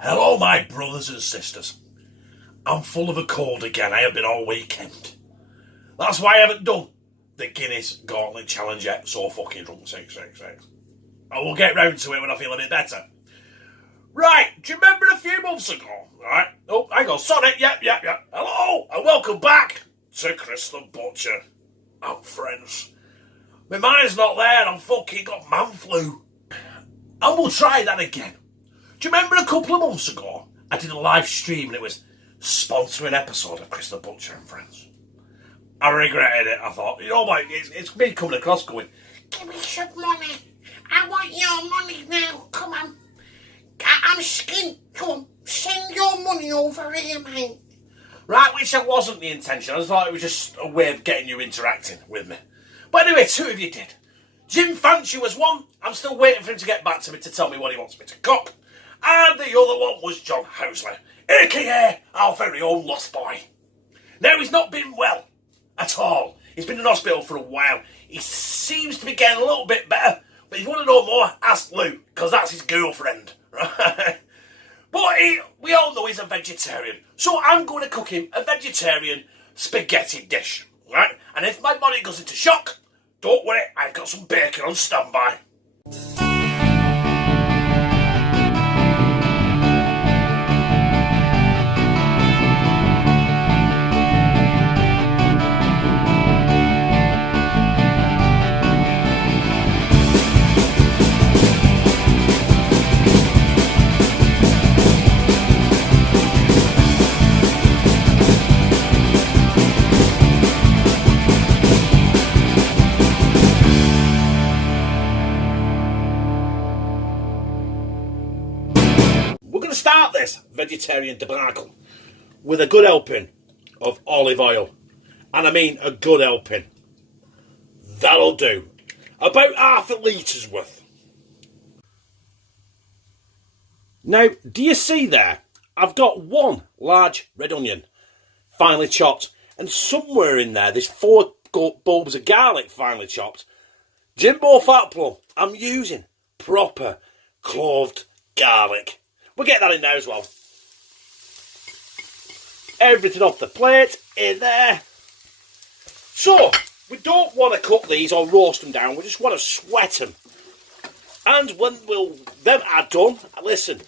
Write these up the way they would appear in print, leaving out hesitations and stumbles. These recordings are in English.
Hello, my brothers and sisters. I'm full of a cold again. I have been all weekend. That's why I haven't done the Guinness Gauntlet Challenge yet. So fucking drunk, 666. I will get round to it when I feel a bit better. Right, do you remember a few months ago? Right. Oh, hang on, sorry. Yep. Hello, and welcome back to Chris the Butcher. I'm friends. My mind's not there and I'm fucking got man flu. And we'll try that again. Do you remember a couple of months ago, I did a live stream and it was sponsoring episode of Chris the Butcher and Friends? I regretted it. I thought, you know what, it's me coming across going, give me some money. I want your money now. Come on. I'm skint. Come on. Send your money over here, mate. Right, which wasn't the intention. I thought it was just a way of getting you interacting with me. But anyway, two of you did. Jim Fancy was one. I'm still waiting for him to get back to me to tell me what he wants me to cook. And the other one was John Housley, a.k.a. our very own lost boy. Now, he's not been well at all. He's been in hospital for a while. He seems to be getting a little bit better. But if you want to know more, ask Lou, because that's his girlfriend. Right? But we all know he's a vegetarian. So I'm going to cook him a vegetarian spaghetti dish. Right? And if my body goes into shock, don't worry, I've got some bacon on standby. Start this vegetarian debacle with a good helping of olive oil, and I mean a good helping. That'll do. About half a litre's worth. Now, do you see there? I've got one large red onion, finely chopped, and somewhere in there there's 4 bulbs of garlic finely chopped. Jimbo Fat Plum, I'm using proper cloved garlic. We'll get that in now as well. Everything off the plate, in there. So, we don't want to cook these or roast them down, we just want to sweat them. And when them are done, listen,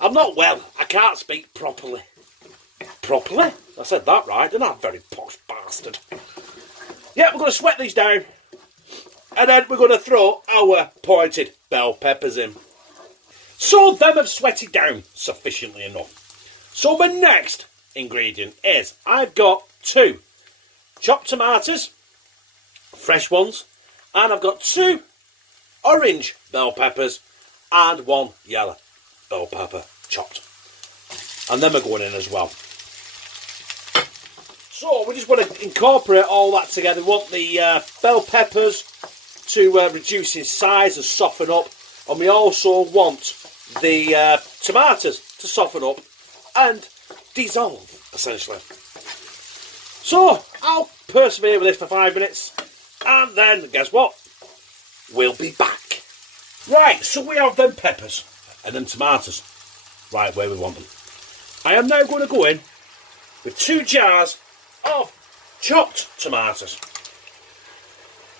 I'm not well, I can't speak properly. Properly? I said that right, didn't I? Very posh bastard. Yeah, we're going to sweat these down. And then we're going to throw our pointed bell peppers in. So them have sweated down sufficiently enough. So the next ingredient is I've got 2 chopped tomatoes, fresh ones, and I've got 2 orange bell peppers and 1 yellow bell pepper chopped. And them are going in as well. So we just want to incorporate all that together. We want the bell peppers to reduce in size and soften up. And we also want the tomatoes to soften up and dissolve, essentially. So, I'll persevere with this for 5 minutes, and then, guess what? We'll be back. Right, so we have them peppers and them tomatoes right where we want them. I am now going to go in with 2 jars of chopped tomatoes.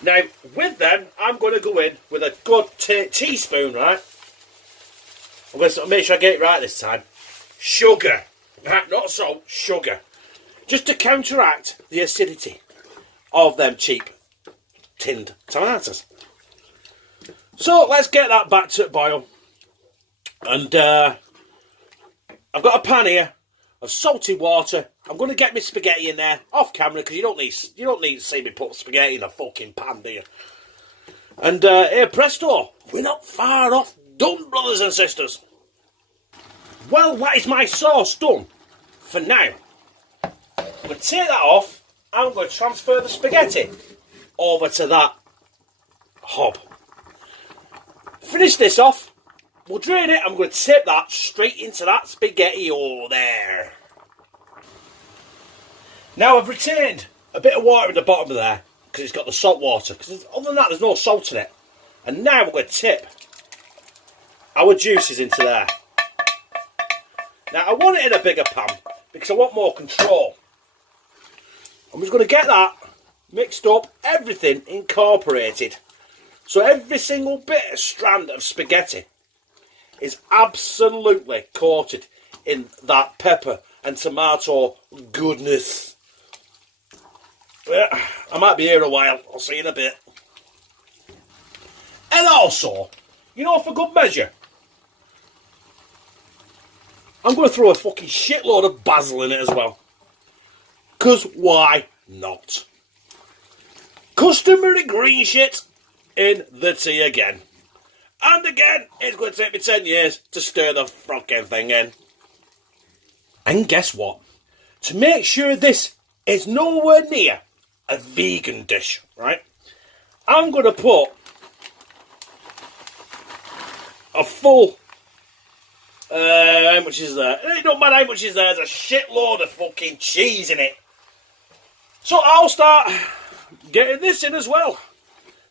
Now, with them, I'm going to go in with a good teaspoon, right? I'm going to make sure I get it right this time. Sugar. Right, not salt, sugar. Just to counteract the acidity of them cheap tinned tomatoes. So, let's get that back to boil. And I've got a pan here of salty water. I'm going to get my spaghetti in there off camera because you don't need to see me put spaghetti in a fucking pan, do you? And here, presto, we're not far off done, brothers and sisters. Well, that is my sauce done for now. I'm going to take that off. I'm going to transfer the spaghetti over to that hob. Finish this off. We'll drain it. I'm going to tip that straight into that spaghetti over there. Now I've retained a bit of water at the bottom of there because it's got the salt water. Because other than that, there's no salt in it. And now we're going to tip our juices into there. Now, I want it in a bigger pan because I want more control. I'm just going to get that mixed up, everything incorporated. So every single bit of strand of spaghetti is absolutely coated in that pepper and tomato goodness. I might be here a while. I'll see you in a bit. And also, you know, for good measure, I'm going to throw a fucking shitload of basil in it as well. Because why not? Customary green shit in the tea again. And again, it's going to take me 10 years to stir the fucking thing in. And guess what? To make sure this is nowhere near a vegan dish, right? I'm going to put a full... how much is there? It don't matter how much is there. There's a shitload of fucking cheese in it. So I'll start getting this in as well.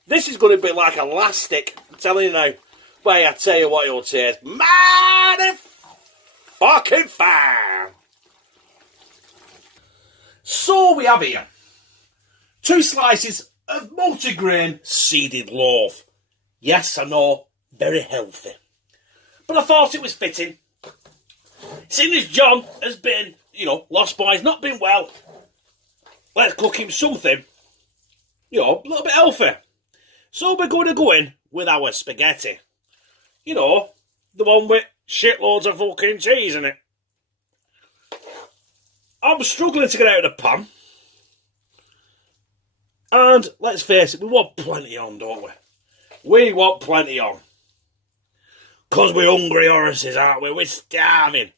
This is going to be like elastic. I'm telling you now. But I tell you what, it'll taste mighty fucking fine. So we have here 2 slices of multigrain seeded loaf. Yes, I know, very healthy. But I thought it was fitting. Seeing as John has been, you know, lost boy's not been well, let's cook him something, you know, a little bit healthy. So we're going to go in with our spaghetti. You know, the one with shitloads of fucking cheese in it. I'm struggling to get out of the pan. And let's face it, we want plenty on, don't we? We want plenty on. Because we're hungry horses, aren't we? We're starving.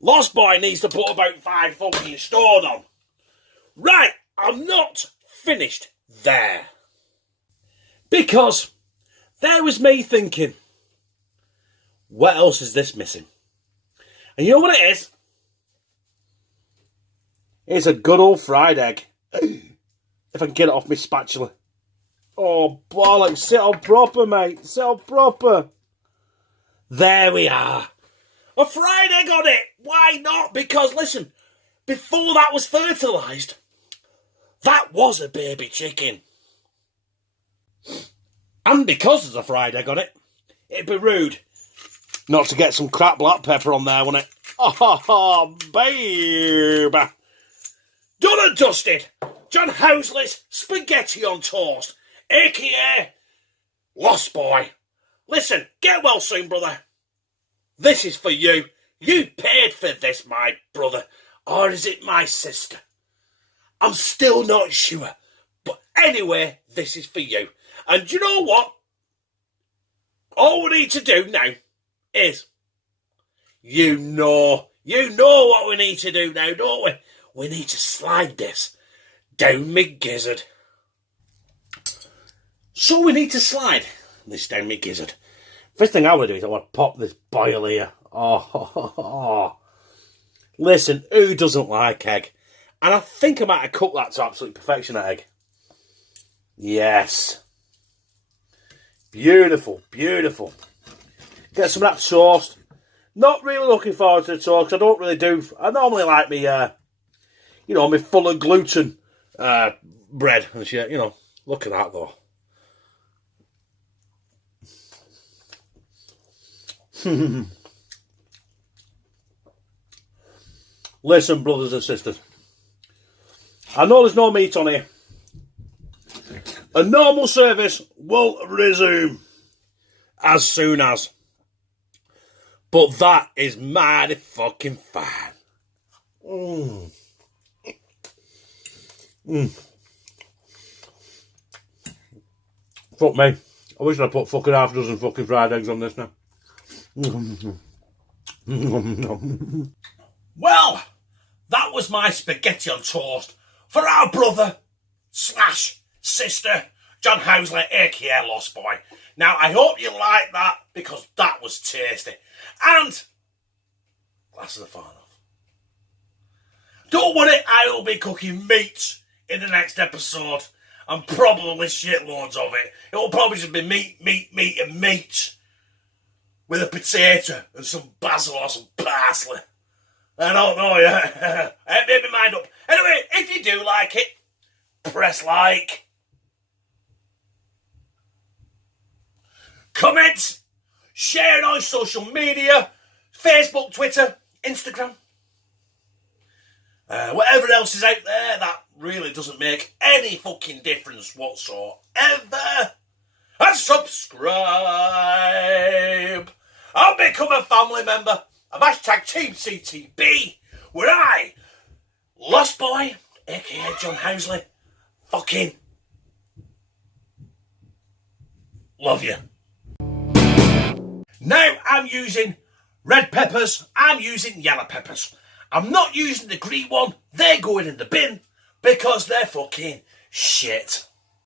Lost Boy needs to put about 5 fucking stone on. Right, I'm not finished there. Because there was me thinking, what else is this missing? And you know what it is? It's a good old fried egg. If I can get it off my spatula. Oh, bollocks, sit on proper, mate. Sit on proper. There we are. A fried egg on it. Why not? Because, listen, before that was fertilised, that was a baby chicken. And because there's a fried egg on it, it'd be rude not to get some crap black pepper on there, wouldn't it? Oh, babe. Done and dusted. John Housley's spaghetti on toast, a.k.a. Lost Boy. Listen, get well soon, brother. This is for you. You paid for this, my brother. Or is it my sister? I'm still not sure. But anyway, this is for you. And you know what? All we need to do now is... You know what we need to do now, don't we? We need to slide this down my gizzard. So we need to slide this down my gizzard. First thing I want to do is I want to pop this boil here. Oh. Listen, who doesn't like egg? And I think I might have cooked that to absolute perfection, that egg. Yes. Beautiful, beautiful. Get some of that toast. Not really looking forward to the toast, because I don't really do... I normally like me, you know, me full of gluten bread and shit, you know. Look at that, though. Listen, brothers and sisters. I know there's no meat on here. A normal service will resume as soon as. But that is mighty fucking fine. Fuck me. I wish I'd put fucking half a dozen fucking fried eggs on this now. Well, that was my spaghetti on toast for our brother / sister, John Housley, aka Lost Boy. Now, I hope you like that, because that was tasty. And glasses are far enough. Don't worry, I will be cooking meat in the next episode, and probably shitloads of it. It will probably just be meat, and meat, with a potato and some basil or some parsley. I don't know, yeah. I made my mind up. Anyway, if you do like it, press like. Comment, share it on social media, Facebook, Twitter, Instagram. Whatever else is out there, that really doesn't make any fucking difference whatsoever. And subscribe. I'll become a family member of hashtag Team CTB, where I, Lost Boy, aka John Housley, fucking love you. Now I'm using red peppers, I'm using yellow peppers. I'm not using the green one, they're going in the bin because they're fucking shit.